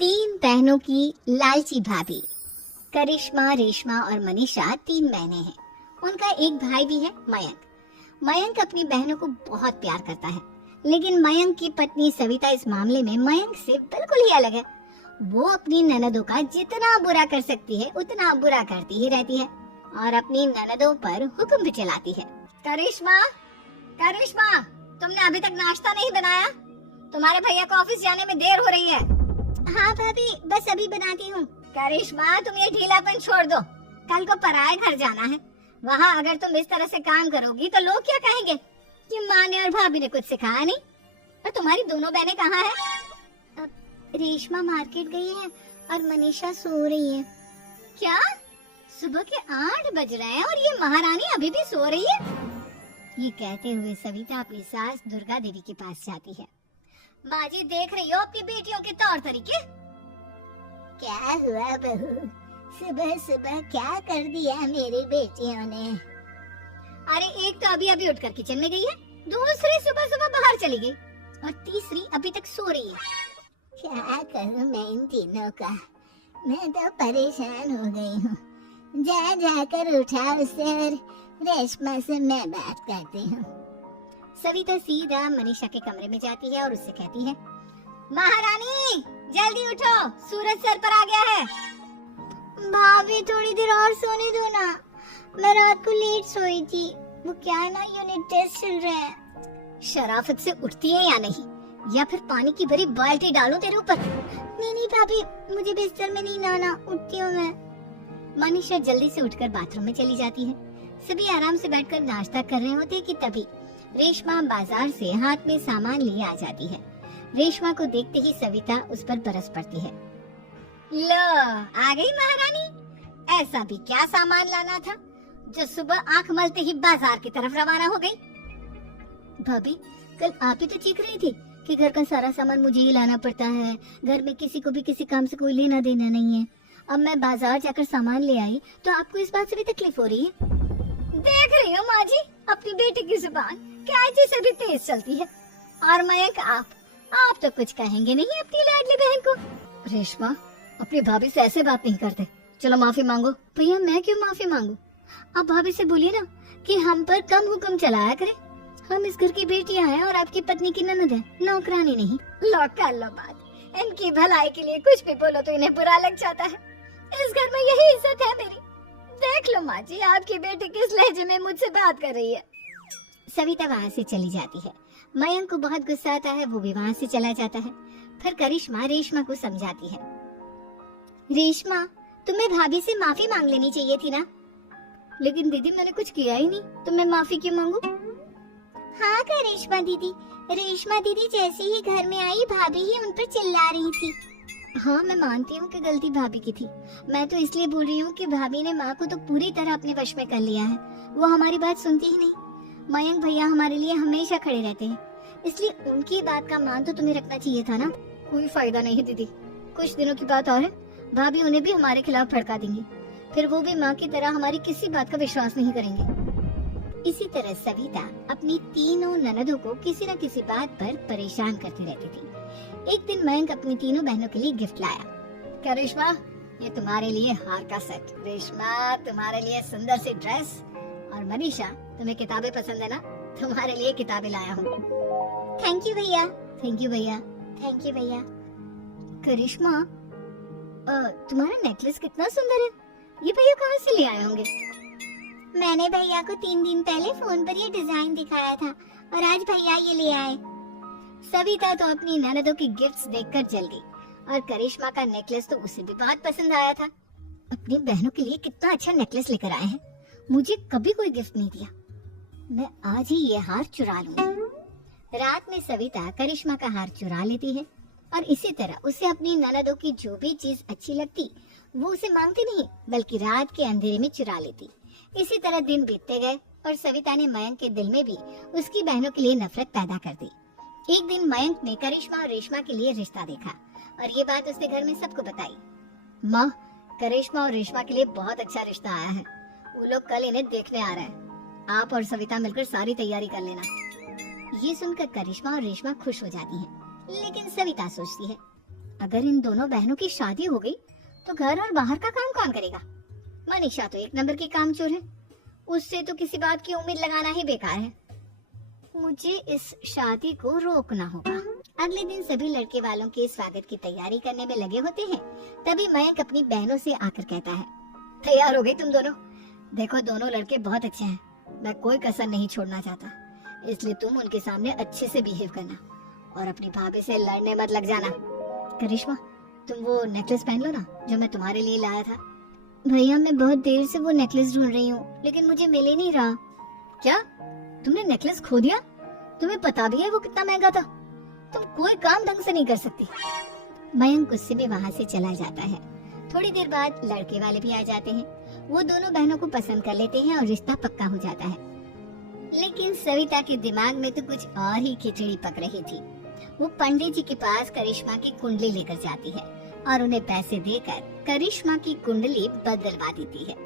तीन बहनों की लालची भाभी। करिश्मा, रेशमा और मनीषा तीन बहनें हैं। उनका एक भाई भी है, मयंक। मयंक अपनी बहनों को बहुत प्यार करता है, लेकिन मयंक की पत्नी सविता इस मामले में मयंक से बिल्कुल ही अलग है। वो अपनी ननदों का जितना बुरा कर सकती है उतना बुरा करती ही रहती है और अपनी ननदों पर हुक्म भी चलाती है। करिश्मा, करिश्मा, तुमने अभी तक नाश्ता नहीं बनाया? तुम्हारे भैया को ऑफिस जाने में देर हो रही है। हाँ भाभी, बस अभी बनाती हूँ। करिश्मा, तुम ये ढीलापन छोड़ दो। कल को पराये घर जाना है। वहाँ अगर तुम इस तरह से काम करोगी तो लोग क्या कहेंगे कि माँ ने और भाभी ने कुछ सिखाया नहीं। और तुम्हारी दोनों बहनें कहाँ हैं? रेशमा मार्केट गई है और मनीषा सो रही है। क्या? सुबह के 8 बज रहे हैं और ये महारानी अभी भी सो रही है? ये कहते हुए सविता अपनी सास दुर्गा देवी के पास जाती है। माँ जी, देख रही हो अपनी बेटियों के तौर तरीके? क्या हुआ बहू, सुबह सुबह क्या कर दिया मेरी बेटियों ने? अरे एक तो अभी अभी उठकर किचन में गई है, दूसरी सुबह सुबह बाहर चली गई और तीसरी अभी तक सो रही है। क्या करूं मैं इन तीनों का, मैं तो परेशान हो गई हूँ। जा जाकर उठा उसे और रेशमा से मैं बात करती हूँ। सविता सीधा मनीषा के कमरे में जाती है और उससे कहती है, महारानी जल्दी उठो, सूरज सर पर आ गया है। भाभी थोड़ी देर और सोने दो ना, मैं रात को लेट सोई थी। वो क्या है ना, यूनिट टेस्ट चल रहा है। शराफत से उठती है या नहीं, या फिर पानी की भरी बाल्टी डालूं तेरे ऊपर? नहीं भाभी, मुझे बिस्तर में नहीं आना, उठती हूँ मैं। मनीषा जल्दी से उठकर बाथरूम में चली जाती है। सभी आराम से बैठकर नाश्ता कर रहे होते कि तभी रेशमा बाजार से हाथ में सामान लिए आ जाती है। रेशमा को देखते ही सविता उस पर बरस पड़ती है। लो, आ गई महारानी। ऐसा भी क्या सामान लाना था जो सुबह आंख मलते ही बाजार की तरफ रवाना हो गई? भाभी, कल आप ही तो चीख रही थी कि घर का सारा सामान मुझे ही लाना पड़ता है, घर में किसी को भी किसी काम से कोई लेना देना नहीं है। अब मैं बाजार जाकर सामान ले आई तो आपको इस बात से भी तकलीफ हो रही है? देख रही हूँ माँ जी, अपनी बेटी की जुबान कैंची से भी तेज चलती है। और मयंक, आप तो कुछ कहेंगे नहीं अपनी लाडली बहन को? रेशमा, अपनी भाभी से ऐसे बात नहीं करते। चलो माफी मांगो। भैया, मैं क्यों माफी मांगू? आप भाभी से बोलिए ना कि हम पर कम हुक्म चलाया करें। हम इस घर की बेटियां हैं और आपकी पत्नी की ननद है, नौकरानी नहीं। लो कर लो बात। इनकी भलाई के लिए कुछ भी बोलो तो इन्हें बुरा लग जाता है। इस घर में यही इज्जत है मेरी। देख लो माँ जी, आपकी बेटी किस लहजे में मुझसे बात कर रही है। सविता वहाँ से चली जाती है। मयंक को बहुत गुस्सा आता है, वो भी वहाँ से चला जाता है। फिर करिश्मा रेशमा को समझाती है, रेशमा, तुम्हें भाभी से माफी मांग लेनी चाहिए थी ना। लेकिन दीदी, मैंने कुछ किया ही नहीं, तो मैं माफी क्यों मांगू? हाँ करिश्मा दीदी, रेशमा दीदी जैसे ही घर में आई भाभी ही उन पर चिल्ला रही थी। हाँ, मैं मानती हूँ कि गलती भाभी की थी। मैं तो इसलिए बोल रही हूँ कि भाभी ने माँ को तो पूरी तरह अपने वश में कर लिया है। वो हमारी बात सुनती ही नहीं। मयंक भैया हमारे लिए हमेशा खड़े रहते हैं, इसलिए उनकी बात का मान तो तुम्हें रखना चाहिए था ना। कोई फायदा नहीं दीदी, कुछ दिनों की बात और है, भाभी उन्हें भी हमारे खिलाफ भड़का देंगी। फिर वो भी माँ की तरह हमारी किसी बात का विश्वास नहीं करेंगे। इसी तरह सविता अपनी तीनों ननदों को किसी न किसी बात पर परेशान करती रहती थी। एक दिन मयंक अपनी तीनों बहनों के लिए गिफ्ट लाया। क्या रेशमा, ये तुम्हारे लिए हार का सेट। रेशमा, तुम्हारे लिए सुंदर सी ड्रेस। और मनीषा, तुम्हें किताबें पसंद है ना, तुम्हारे लिए किताबें लाया हूँ। थैंक यू भैया। थैंक यू भैया। थैंक यू भैया। करिश्मा, तुम्हारा नेकलेस कितना सुंदर है, ये भैया कहाँ से ले आए होंगे? मैंने भैया को 3 दिन पहले फोन पर ये डिजाइन दिखाया था और आज भैया ये ले आए। सविता तो अपनी ननदों की गिफ्ट्स देखकर जल गई और करिश्मा का नेकलेस तो उसे भी बहुत पसंद आया था। अपनी बहनों के लिए कितना अच्छा नेकलेस लेकर आए हैं, मुझे कभी कोई गिफ्ट नहीं दिया। मैं आज ही ये हार चुरा लूंगी। रात में सविता करिश्मा का हार चुरा लेती है और इसी तरह उसे अपनी ननदों की जो भी चीज अच्छी लगती वो उसे मांगती नहीं, बल्कि रात के अंधेरे में चुरा लेती। इसी तरह दिन बीतते गए और सविता ने मयंक के दिल में भी उसकी बहनों के लिए नफरत पैदा कर दी। एक दिन मयंक ने करिश्मा और रेशमा के लिए रिश्ता देखा और ये बात उसने घर में सबको बताई। माँ, करिश्मा और रेशमा के लिए बहुत अच्छा रिश्ता आया है, वो लोग कल इन्हें देखने आ रहे हैं। आप और सविता मिलकर सारी तैयारी कर लेना। ये सुनकर करिश्मा और रेशमा खुश हो जाती हैं। लेकिन सविता सोचती है, अगर इन दोनों बहनों की शादी हो गई तो घर और बाहर का काम कौन करेगा? मनीषा तो एक नंबर की कामचोर है, उससे तो किसी बात की उम्मीद लगाना ही बेकार है। मुझे इस शादी को रोकना होगा। अगले दिन सभी लड़के वालों के स्वागत की तैयारी करने में लगे होते हैं। तभी मयंक अपनी बहनों से आकर कहता है, तैयार हो गई तुम दोनों? देखो दोनों लड़के बहुत अच्छे हैं, मैं कोई कसर नहीं छोड़ना चाहता, इसलिए तुम उनके सामने अच्छे से बिहेव करना और अपनी भाभी से लड़ने मत लग जाना। करिश्मा, तुम वो नेकलेस पहन लो ना जो मैं तुम्हारे लिए लाया था। भैया मैं बहुत देर से वो नेकलेस ढूंढ रही हूँ, लेकिन मुझे मिल ही नहीं रहा। क्या तुमने नेकलेस खो दिया? तुम्हें पता भी है वो कितना महंगा था? तुम कोई काम ढंग से नहीं कर सकती। मयंक गुस्से में वहाँ से चला जाता है। थोड़ी देर बाद लड़के वाले भी आ जाते हैं। वो दोनों बहनों को पसंद कर लेते हैं और रिश्ता पक्का हो जाता है। लेकिन सविता के दिमाग में तो कुछ और ही खिचड़ी पक रही थी। वो पंडित जी के पास करिश्मा की कुंडली लेकर जाती है और उन्हें पैसे देकर करिश्मा की कुंडली बदलवा देती है।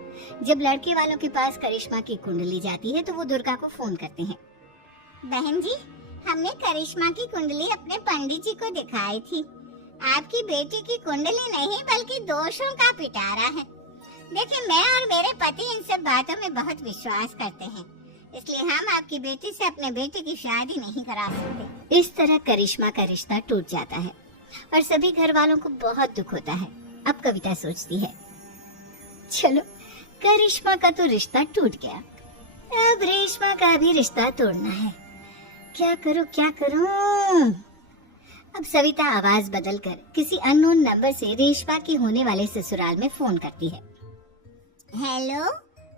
जब लड़के वालों के पास करिश्मा की कुंडली जाती है तो वो दुर्गा को फोन करते हैं। बहन जी, हमने करिश्मा की कुंडली अपने पंडित जी को दिखाई थी। आपकी बेटी की कुंडली नहीं बल्कि दोषों का पिटारा है। देखिए, मैं और मेरे पति इन सब बातों में बहुत विश्वास करते हैं, इसलिए हम आपकी बेटी से अपने बेटे की शादी नहीं करा सकते। इस तरह करिश्मा का रिश्ता टूट जाता है और सभी घर वालों को बहुत दुख होता है। अब कविता सोचती है, चलो करिश्मा का तो रिश्ता टूट गया, अब रेशमा का भी रिश्ता तोड़ना है। क्या करूं? अब सविता आवाज बदलकर किसी अननोन नंबर से रेशमा के होने वाले ससुराल में फोन करती है। हेलो,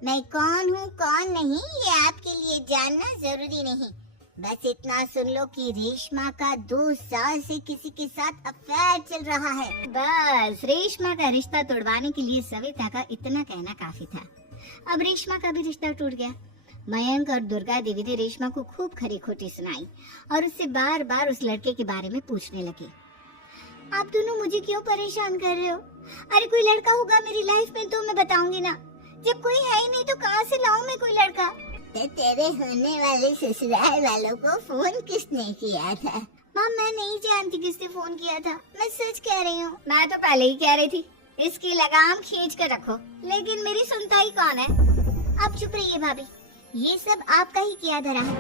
मैं कौन हूँ कौन नहीं ये आपके लिए जानना जरूरी नहीं, बस इतना सुन लो कि रेशमा का 2 साल से किसी के साथ अफेयर चल रहा है। बस रेशमा का रिश्ता तोड़वाने के लिए सविता का इतना कहना काफी था। अब रेशमा का भी रिश्ता टूट गया। मयंक और दुर्गा देवी ने रेशमा को खूब खरी खोटी सुनाई और उससे बार बार उस लड़के के बारे में पूछने लगे। आप दोनों मुझे क्यों परेशान कर रहे हो? अरे कोई लड़का होगा मेरी लाइफ में तो मैं बताऊंगी ना, जब कोई है ही नहीं तो कहाँ से लाऊं मैं कोई लड़का? तेरे होने वाले ससुराल वालों को फोन किसने किया था? माँ, मैं नहीं जानती किसने फोन किया था, मैं सच कह रही हूँ। मैं तो पहले ही कह रही थी इसकी लगाम खींच कर रखो, लेकिन मेरी सुनता ही कौन है। अब चुप रहिए भाभी, ये सब आपका ही किया धरा है।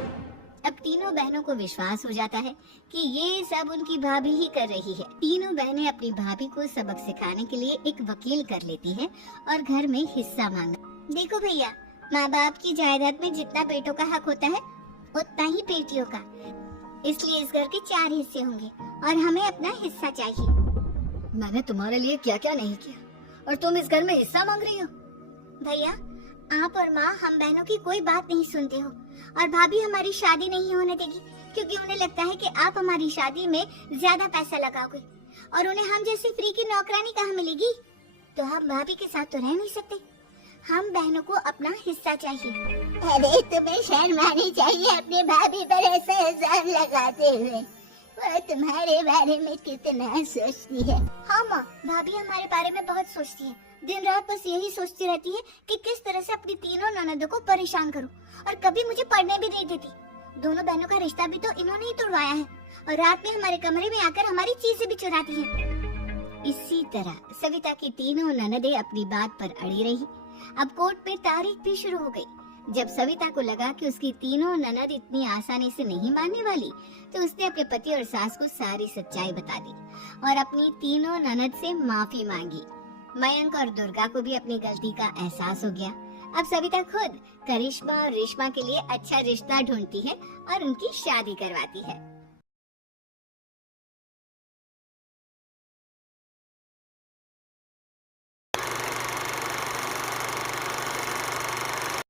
अब तीनों बहनों को विश्वास हो जाता है कि ये सब उनकी भाभी ही कर रही है। तीनों बहनें अपनी भाभी को सबक सिखाने के लिए एक वकील कर लेती है और घर में हिस्सा मांगा। देखो भैया, माँ बाप की जायदाद में जितना बेटों का हक होता है उतना ही बेटियों का, इसलिए इस घर के 4 हिस्से होंगे और हमें अपना हिस्सा चाहिए। मैंने तुम्हारे लिए क्या क्या नहीं किया और तुम इस घर में हिस्सा मांग रही हो? भैया, आप और माँ हम बहनों की कोई बात नहीं सुनते हो और भाभी हमारी शादी नहीं होने देगी क्योंकि उन्हें लगता है कि आप हमारी शादी में ज्यादा पैसा लगाओगे और उन्हें हम जैसी फ्री की नौकरानी कहाँ मिलेगी। तो हम भाभी के साथ तो रह नहीं सकते, हम बहनों को अपना हिस्सा चाहिए। अरे तुम्हें शर्म आनी चाहिए अपनी भाभी पर ऐसा इल्जाम लगाते हुए, वो तुम्हारे बारे में कितना सोचती है। हाँ माँ, भाभी हमारे बारे में बहुत सोचती है, दिन रात बस यही सोचती रहती है कि किस तरह से अपनी तीनों ननदों को परेशान करूं और कभी मुझे पढ़ने भी नहीं देती। दोनों बहनों का रिश्ता भी तो इन्होंने ही तोड़वाया है और रात में हमारे कमरे में आकर हमारी चीजें भी चुराती हैं। इसी तरह सविता की तीनों ननदें अपनी बात पर अड़ी रही। अब कोर्ट में तारीख भी शुरू हो गई। जब सविता को लगा कि उसकी तीनों ननद इतनी आसानी से नहीं मानने वाली, तो उसने अपने पति और सास को सारी सच्चाई बता दी और अपनी तीनों ननद से माफी मांगी। मयंक और दुर्गा को भी अपनी गलती का एहसास हो गया। अब सविता खुद करिश्मा और रेशमा के लिए अच्छा रिश्ता ढूंढती है और उनकी शादी करवाती है।